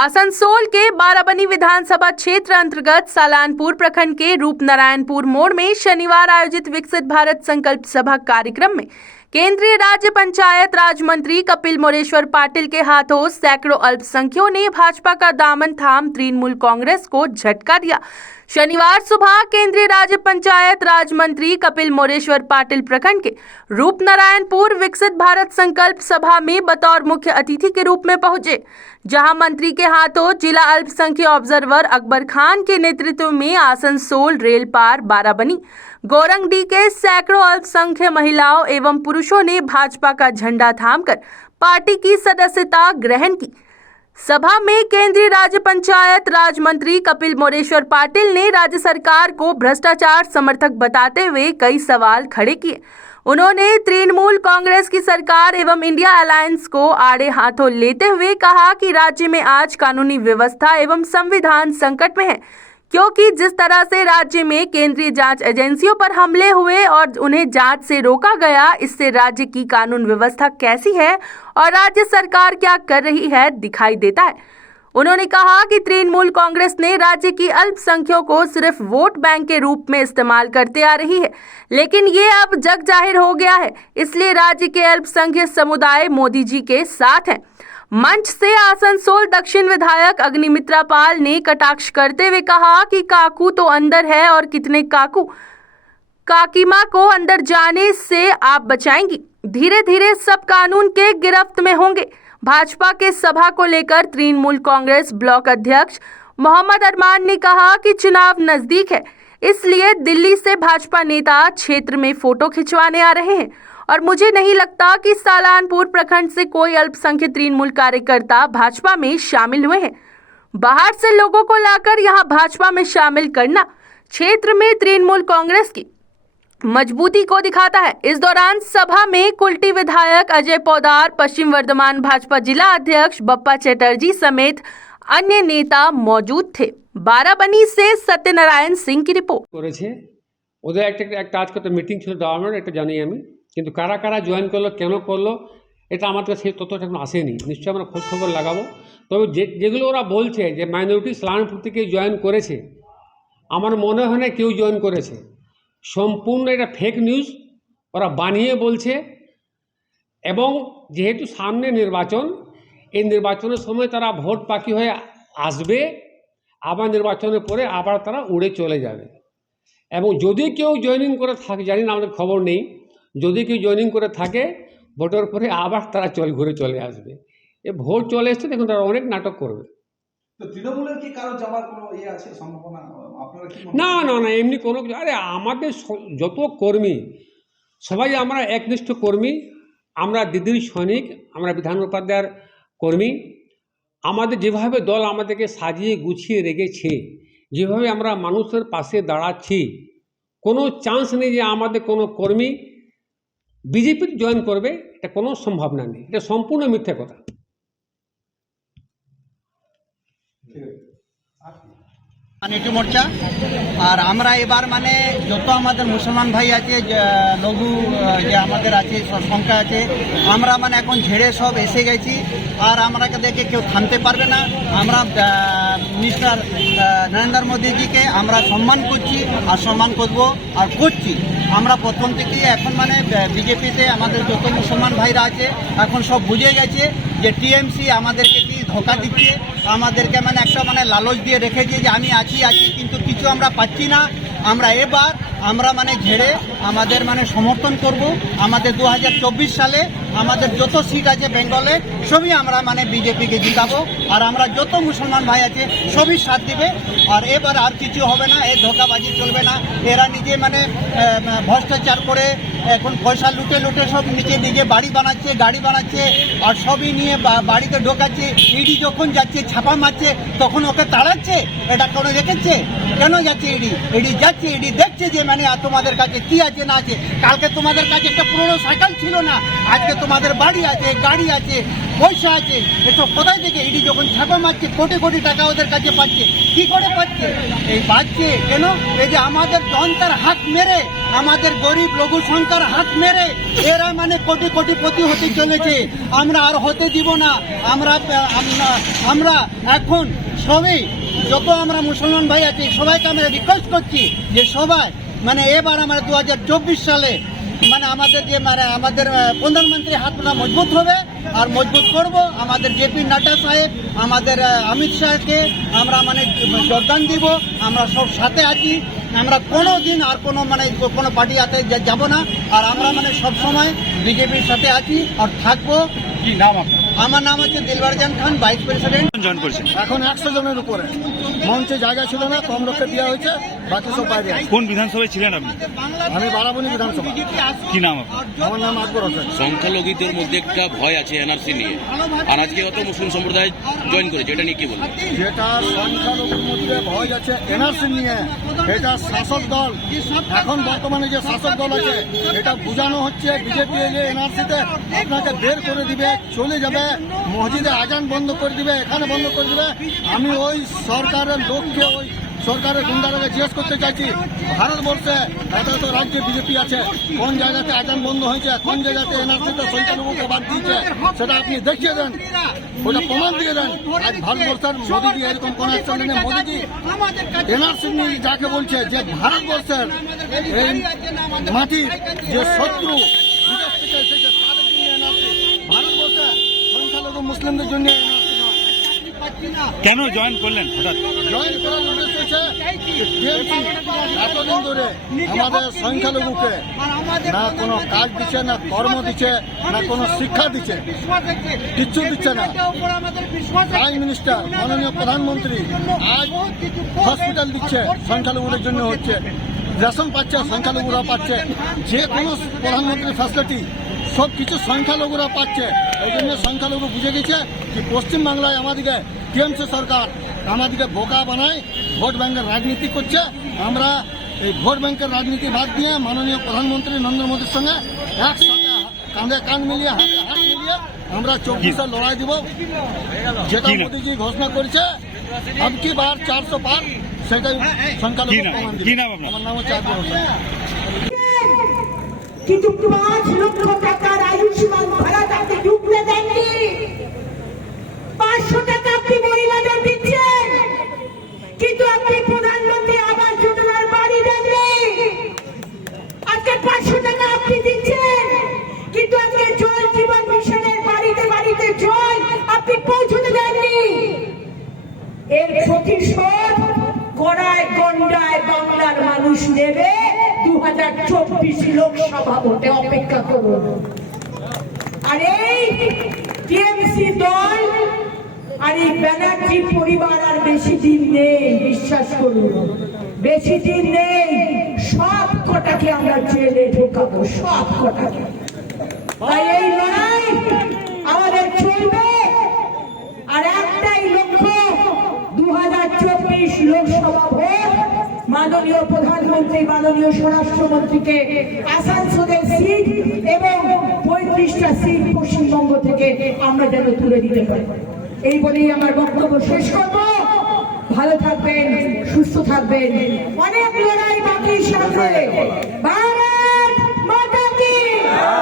आसनसोल के बाराबनी विधानसभा क्षेत्र अंतर्गत सालानपुर प्रखंड के रूपनारायणपुर मोड़ में शनिवार आयोजित विकसित भारत संकल्प सभा कार्यक्रम में केंद्रीय राज्य पंचायत राज मंत्री कपिल मोरेश्वर पाटिल के हाथों सैकड़ों अल्पसंख्यकों ने भाजपा का दामन थाम तृणमूल कांग्रेस को झटका दिया। शनिवार सुबह केंद्रीय राज्य पंचायत राज मंत्री कपिल मोरेश्वर पाटिल प्रखंड के रूपनारायणपुर विकसित भारत संकल्प सभा में बतौर मुख्य अतिथि के रूप में पहुंचे, जहां मंत्री के हाथों जिला अल्पसंख्यक ऑब्जर्वर अकबर खान के नेतृत्व में आसनसोल रेल पार बाराबनी गोरंगडी के सैकड़ों अल्पसंख्यक महिलाओं एवं पुरुषों ने भाजपा का झंडा थामकर पार्टी की सदस्यता ग्रहण की। सभा में केंद्रीय राज्य पंचायत राज मंत्री कपिल मोरेश्वर पाटिल ने राज्य सरकार को भ्रष्टाचार समर्थक बताते हुए कई सवाल खड़े किए। उन्होंने तृणमूल कांग्रेस की सरकार एवं इंडिया अलायंस को आड़े हाथों लेते हुए कहा कि राज्य में आज कानूनी व्यवस्था एवं संविधान संकट में है, क्योंकि जिस तरह से राज्य में केंद्रीय जांच एजेंसियों पर हमले हुए और उन्हें जांच से रोका गया, इससे राज्य की कानून व्यवस्था कैसी है और राज्य सरकार क्या कर रही है दिखाई देता है। उन्होंने कहा कि तृणमूल कांग्रेस ने राज्य की अल्पसंख्यकों को सिर्फ वोट बैंक के रूप में इस्तेमाल करते आ रही है, लेकिन ये अब जग जाहिर हो गया है, इसलिए राज्य के अल्पसंख्यक समुदाय मोदी जी के साथ हैं। मंच से आसनसोल दक्षिण विधायक अग्निमित्रा पाल ने कटाक्ष करते हुए कहा कि काकू तो अंदर है और कितने काकू काकीमा को अंदर जाने से आप बचाएंगी, धीरे धीरे सब कानून के गिरफ्त में होंगे। भाजपा के सभा को लेकर तृणमूल कांग्रेस ब्लॉक अध्यक्ष मोहम्मद अरमान ने कहा कि चुनाव नजदीक है, इसलिए दिल्ली से भाजपा नेता क्षेत्र में फोटो खिंचवाने आ रहे हैं और मुझे नहीं लगता कि सालानपुर प्रखंड से कोई अल्पसंख्यक तृणमूल कार्यकर्ता भाजपा में शामिल हुए हैं। बाहर से लोगों को लाकर यहां भाजपा में शामिल करना क्षेत्र में तृणमूल कांग्रेस की मजबूती को दिखाता है। इस दौरान सभा में कुल्टी विधायक अजय पौदार, पश्चिम वर्धमान भाजपा जिला अध्यक्ष बप्पा चटर्जी समेत अन्य नेता मौजूद थे। बाराबनी से सत्यनारायण सिंह की रिपोर्ट। ওদের একটা আজকে তো মিটিং ছিল গভর্নমেন্ট, এটা জানি আমি, কিন্তু কারা কারা জয়েন করলো, কেন করলো, এটা আমার কাছে সেই তথ্যটা এখন আসেনি। নিশ্চয়ই আমরা খোঁজ খবর লাগাবো। তবে যেগুলো ওরা বলছে যে মাইনরিটি সালানপুর থেকে জয়েন করেছে, আমার মনে হয় না কেউ জয়েন করেছে। সম্পূর্ণ এটা ফেক নিউজ, ওরা বানিয়ে বলছে। এবং যেহেতু সামনে নির্বাচন, এই নির্বাচনের সময় তারা ভোট বাকি হয়ে আসবে, আবার নির্বাচনের পরে আবার তারা উড়ে চলে যাবে। এবং যদি কেউ জয়েনিং করে থাকে, জানি না, আমাদের খবর নেই, যদি কেউ জয়েনিং করে থাকে ভোটের পরে আবার তারা ঘুরে চলে আসবে। এ ভোট চলে এসছে, দেখুন তারা অনেক নাটক করবে। তো তৃণমূলের কি কারো যাওয়ার কোনো আছে সম্ভাবনা আপনারা কি? না না না, এমনি কোনো কিছু। আরে আমাদের যত কর্মী সবাই আমরা একনিষ্ঠ কর্মী, আমরা দিদির সৈনিক, আমরা বিধান উপাধ্যায়ের কর্মী। আমাদের যেভাবে দল আমাদেরকে সাজিয়ে গুছিয়ে রেখেছে, যেভাবে আমরা মানুষের পাশে দাঁড়াচ্ছি, কোনো চান্স নেই যে আমাদের কোনো কর্মী বিজেপি জয়েন করবে, এটা কোনো সম্ভাবনা নেই। এটা সম্পূর্ণ মিথ্যা কথা। নেটু মোর্চা আর আমরা এবার মানে যত আমাদের মুসলমান ভাই আছে, লঘু যে আমাদের আছে সংখ্যা আছে, আমরা মানে এখন ঝেড়ে সব এসে গেছি। আর আমরাকে দেখে কেউ থামতে পারবে না। আমরা মিস্টার নরেন্দ্র মোদীজিকে আমরা সম্মান করছি আর সম্মান করব আর করছি। আমরা প্রথম থেকেই এখন মানে বিজেপিতে আমাদের যত মুসলমান ভাইরা আছে এখন সব বুঝে গেছে যে টিএমসি আমাদেরকে কি ধোকা দিচ্ছে, আমাদেরকে মানে একটা মানে লালচ দিয়ে রেখেছে যে আমি আছি, কিন্তু কিছু আমরা পাচ্ছি না। আমরা মানে ঝেড়ে আমাদের মানে সমর্থন করব। আমাদের 2024 সালে আমাদের যত সিট আছে বেঙ্গলে সবই আমরা মানে বিজেপিকে জিতাবো। আর আমরা যত মুসলমান ভাই আছে সবই সাথ দিবে। আর এবার আর কিছু হবে না, এই ধোকাবাজি চলবে না। এরা নিজে মানে ভ্রষ্টাচার করে এখন পয়সা লুটে লুটে সব নিজে বাড়ি বানাচ্ছে, গাড়ি বানাচ্ছে, আর সবই নিয়ে বাড়িতে ঢোকাচ্ছে। ইডি যখন যাচ্ছে ছাপা মারছে তখন ওকে তাড়াচ্ছে। এটা কোনো দেখেছে? কেন যাচ্ছে ইডি যাচ্ছে, ইডি দেখছে যে মানে তোমাদের কাছে কি আছে না আছে। কালকে তোমাদের কাছে একটা পুরনো সাইকেল ছিল না, আজকে তোমাদের বাড়ি আছে, গাড়ি আছে, পয়সা আছে, এসব কোথায় থেকে ইডি যখন ছাপা মারছে কোটি কোটি টাকা ওদের কাছে পাচ্ছে, কি করে পাচ্ছে? এই পাচ্ছে কেন? এই যে আমাদের জনতার হাত মেরে, আমাদের গরিব লঘু সংখ্যার হাত মেরে এরা মানে কোটি কোটিপতি হতে চলেছে। আমরা আর হতে দিব না। আমরা এখন সবাই যত আমরা মুসলমান ভাই আছি সবাইকে আমরা রিকোয়েস্ট করছি যে সবাই মানে এবার আমরা 2024 সালে মানে আমাদের যে আমাদের প্রধানমন্ত্রী হাতটা মজবুত হবে আর মজবুত করব। আমাদের জেপি নাড্ডা সাহেব, আমাদের অমিত শাহকে আমরা মানে যোগদান দিব। আমরা সব সাথে আছি। আমরা কোনো দিন আর কোনো পার্টি হাতে যাব না। আর আমরা মানে সব সময় বিজেপির সাথে আছি আর থাকবো। কি নাম আপনার? আমার নাম হচ্ছে দিলবারজান খান, ভাইস প্রেসিডেন্ট। জয়েন করেছেন? এখন 100 জনের উপরে। মঞ্চে জায়গা ছিল না, কম লোককে দেওয়া হয়েছে, বাকি সব বাইরে আছে। কোন বিধানসভায় ছিলেন আপনি? আমি বারাবণী বিধানসভা। কি নাম আপনার? আমার নাম আকবর হোসেন। সংখ্যালঘুদের মধ্যে একটা ভয় আছে এনআরসি নিয়ে, আর আজকে হয়তো মুসলিম সম্প্রদায় জয়েন করেছে, এটা নিয়ে কি বলবেন? যেটা সংখ্যালঘুর মধ্যে ভয় আছে এনআরসি নিয়ে, এটা শাসক দল, এখন বর্তমানে যে শাসক দল আছে এটা বোঝানো হচ্ছে বিজেপি যে এনআরসিতে আপনাকে বের করে দিবে, চলে যাবে, মসজিদে আজান বন্ধ করে দিবে, এখানে বন্ধ করে দিবে। আমি ওই সরকারের লোককে, ওই সরকারের গুন্ডারাকে জিজ্ঞেস করতে চাইছি, ভারতবর্ষে এত রাজ্যে বিজেপি আছে, কোন জায়গাতে আজান বন্ধ হয়েছে, কোন জায়গাতে এনআরসিতে সংখ্যালঘুকে বাদ দিয়েছে, সেটা আপনি দেখিয়ে দেন, ওটা প্রমাণ দিয়ে দেন। আজ ভারতবর্ষের মোদীজি এরকম কোন অ্যাকশন নেই। মোদীজি এনআরসি নিয়ে যাকে বলছে যে ভারতবর্ষের এই মাটির যে শত্রু বিদেশ থেকে এসেছে তাদের জন্য এনআরসি, ভারতবর্ষে সংখ্যালঘু মুসলিমদের জন্য এনআরসি নয়। কেন জয়েন করলেন হঠাৎ? জয়েন করার উদ্দেশ্য হচ্ছে টিএমসি এতদিন ধরে আমাদের সংখ্যালঘুকে না কোনো কাজ দিচ্ছে, না কর্ম দিচ্ছে, না কোনো শিক্ষা দিচ্ছে, কিচ্ছু দিচ্ছে না। প্রাইম মিনিস্টার, মাননীয় প্রধানমন্ত্রী আজ হসপিটাল দিচ্ছে, সংখ্যালঘুদের জন্য হচ্ছে, রেশন পাচ্ছে, সংখ্যালঘুরা পাচ্ছে, যে কোনো প্রধানমন্ত্রীর ফ্যাসিলিটি সব কিছু সংখ্যালঘুরা পাচ্ছে। ওই জন্য সংখ্যালঘু বুঝে গেছে যে পশ্চিমবাংলায় আমাদেরকে টিএমসি সরকার আমাদেরকে বোকা বানায়, ভোট ব্যাংকের রাজনীতি করছে। আমরা এই ভোট ব্যাংকের রাজনীতি বাদ দিয়ে মাননীয় প্রধানমন্ত্রী নরেন্দ্র মোদীর সঙ্গে একসাথে কাঁধে কাঁধ মিলিয়ে, হাতে হাত মিলিয়ে আমরা 24 লড়াই দিব। যেটা মোদীজি ঘোষণা করেছে अब की बार 400 पार, সেটাই সংখ্যালঘু প্রমাণ দিবে। কি নাম আপনার? আমার নাম হচ্ছে আকবর হোসেন। কিন্তু 5 লক্ষ টাকার আয়ুষ্মান ভারত আপনি ঢুকলে দেননি। 500 টাকা আপনি মহিলাদের দিচ্ছেন, কিন্তু আপনি প্রধানমন্ত্রী আবাস যোজনার বাড়ি দেননি। আজকে 500 টাকা আপনি দিচ্ছেন, কিন্তু আজকে জল জীবন মিশনের বাড়িতে বাড়িতে জল আপনি পৌঁছতে দেননি। এর প্রতিশোধ গড়ায় গন্ডায় বাংলার মানুষ নেবে। 2024 লোকসভা ভোটে অপেক্ষা করুন। আর এই টিএমসি দল আর এই ব্যানার্জি পরিবার আর বেশি দিন নেই, বিশ্বাস করুন, বেশি দিন নেই। সব কটাকে আমরা জেলে ঢোকাবো, সব কটাকে। তাই এই লড়াই আমাদের চলবে। আর একটাই লক্ষ্য, 2024 লোকসভা ভোট, মাননীয় প্রধানমন্ত্রী, মাননীয় স্বরাষ্ট্রমন্ত্রীকে আসানসোলের সিট এবং 35টা সিট পশ্চিমবঙ্গ থেকে আমরা যেন তুলে দিতে পারি। এই বলেই আমার বক্তব্য শেষ করব। ভালো থাকবেন, সুস্থ থাকবেন, অনেক লড়াই বাকি সামনে।